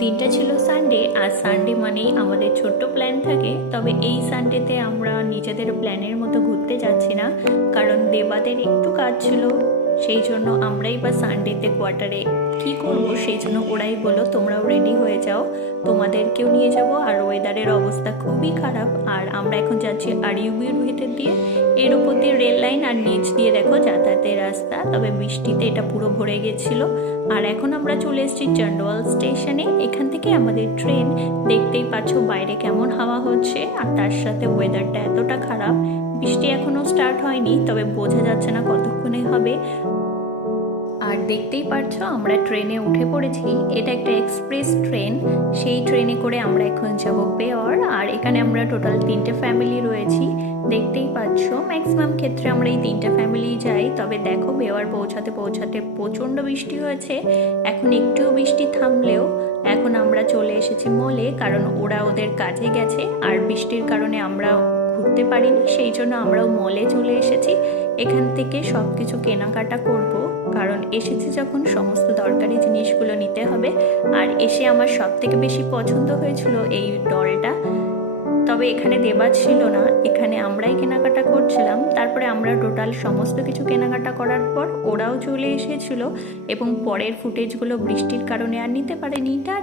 দিনটা ছিল সানডে, আর সানডে মানেই আমাদের ছোট্ট প্ল্যান থাকে। তবে এই সানডেতে আমরা নিজেদের প্ল্যানের মতো ঘুরতে যাচ্ছি না, কারণ দেবাদের একটু কাজ ছিল। সেই জন্য আমরাই বা সানডেতে কোয়ার্টারে কি করব, সেই জন্য ওরাই বললো তোমরাও রেডি হয়ে যাও, তোমাদেরকেও নিয়ে যাব। আর ওয়েদারের অবস্থা খুবই খারাপ। আর আমরা এখন যাচ্ছি আরইউবির ভিতর দিয়ে, এর উপর দিয়ে রেল লাইন, আর নিচ দিয়ে দেখো যাতায়াতের রাস্তা। তবে বৃষ্টিতে এটা পুরো ভরে গেছিলো। আর এখন আমরা চলে এসেছি চান্ডওয়াল স্টেশনে। এখান থেকে আমাদের ট্রেন। দেখতেই পাচ্ছ বাইরে কেমন হাওয়া হচ্ছে, আর তার সাথে ওয়েদারটা এতটা খারাপ। বৃষ্টি এখনো স্টার্ট হয়নি, তবে বোঝা যাচ্ছে না কতক্ষণে হবে। আর দেখতেই পারছো আমরা ট্রেনে উঠে পড়েছি। এটা একটা এক্সপ্রেস ট্রেন। সেই ট্রেনে করে আমরা এখন যাব পেয়র। আর এখানে আমরা টোটাল 3টে ফ্যামিলি রয়েছি। দেখতেই পাচ্ছ ম্যাক্সিমাম ক্ষেত্রে আমরা এই 3টে ফ্যামিলি যাই। তবে দেখো পেয়র পৌঁছাতে পৌঁছাতে প্রচণ্ড বৃষ্টি হয়েছে। এখন একটুও বৃষ্টি থামলেও এখন আমরা চলে এসেছি মলে, কারণ ওরা ওদের কাজে গেছে। আর বৃষ্টির কারণে আমরা ঘুরতে পারিনি, সেই জন্য আমরাও মলে চলে এসেছি। এখান থেকে সব কিছু কেনাকাটা করব, কারণ এসেছি যখন সমস্ত দরকারি জিনিসগুলো নিতে হবে। আর এসে আমার সব থেকে বেশি পছন্দ হয়েছিল এই ডলটা। তবে এখানে দেবা ছিল না, এখানে আমরাই কেনাকাটা করছিলাম। তারপরে আমরা টোটাল সমস্ত কিছু কেনাকাটা করার পর ওরাও চলে এসেছিল, এবং পরের ফুটেজগুলো বৃষ্টির কারণে আর নিতে পারেনি। টাটা।